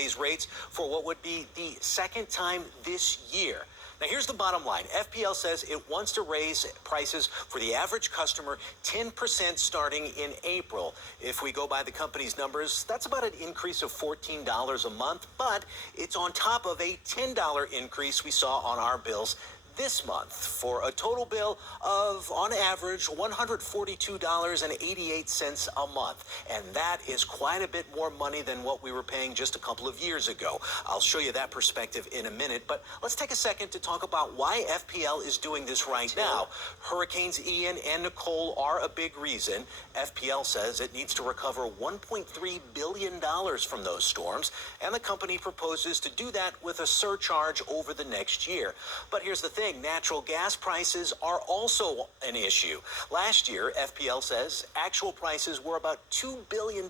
raise rates for what would be the second time this year. Now, here's the bottom line. FPL says it wants to raise prices for the average customer 10% starting in April. If we go by the company's numbers, that's about an increase of $14 a month, but it's on top of a $10 increase we saw on our bills this month for a total bill of, on average, $142.88 a month. And that is quite a bit more money than what we were paying just a couple of years ago. I'll show you that perspective in a minute, but let's take a second to talk about why FPL is doing this right now. Hurricanes Ian and Nicole are a big reason. FPL says it needs to recover $1.3 billion from those storms, and the company proposes to do that with a surcharge over the next year. But here's the thing. Natural gas prices are also an issue. Last year, FPL says actual prices were about $2 billion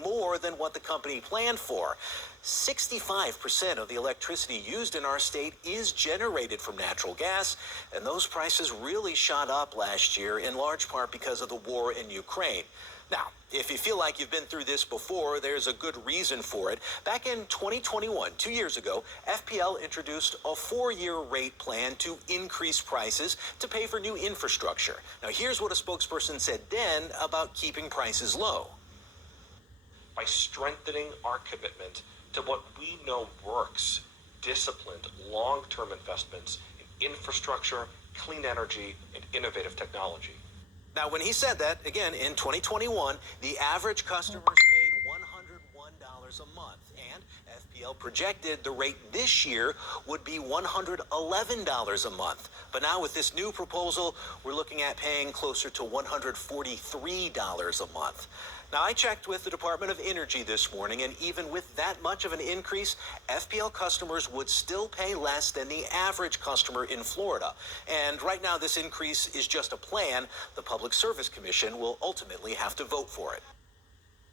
more than what the company planned for. 65% of the electricity used in our state is generated from natural gas, and those prices really shot up last year in large part because of the war in Ukraine. Now, if you feel like you've been through this before, there's a good reason for it. Back in 2021, 2 years ago, FPL introduced a 4-year rate plan to increase prices to pay for new infrastructure. Now, here's what a spokesperson said then about keeping prices low. By strengthening our commitment to what we know works, disciplined, long-term investments in infrastructure, clean energy, and innovative technology. Now, when he said that, again, in 2021, the average customers paid $101 a month, and FPL projected the rate this year would be $111 a month. But now with this new proposal, we're looking at paying closer to $143 a month. Now, I checked with the Department of Energy this morning, and even with that much of an increase, FPL customers would still pay less than the average customer in Florida. And right now, this increase is just a plan. The Public Service Commission will ultimately have to vote for it.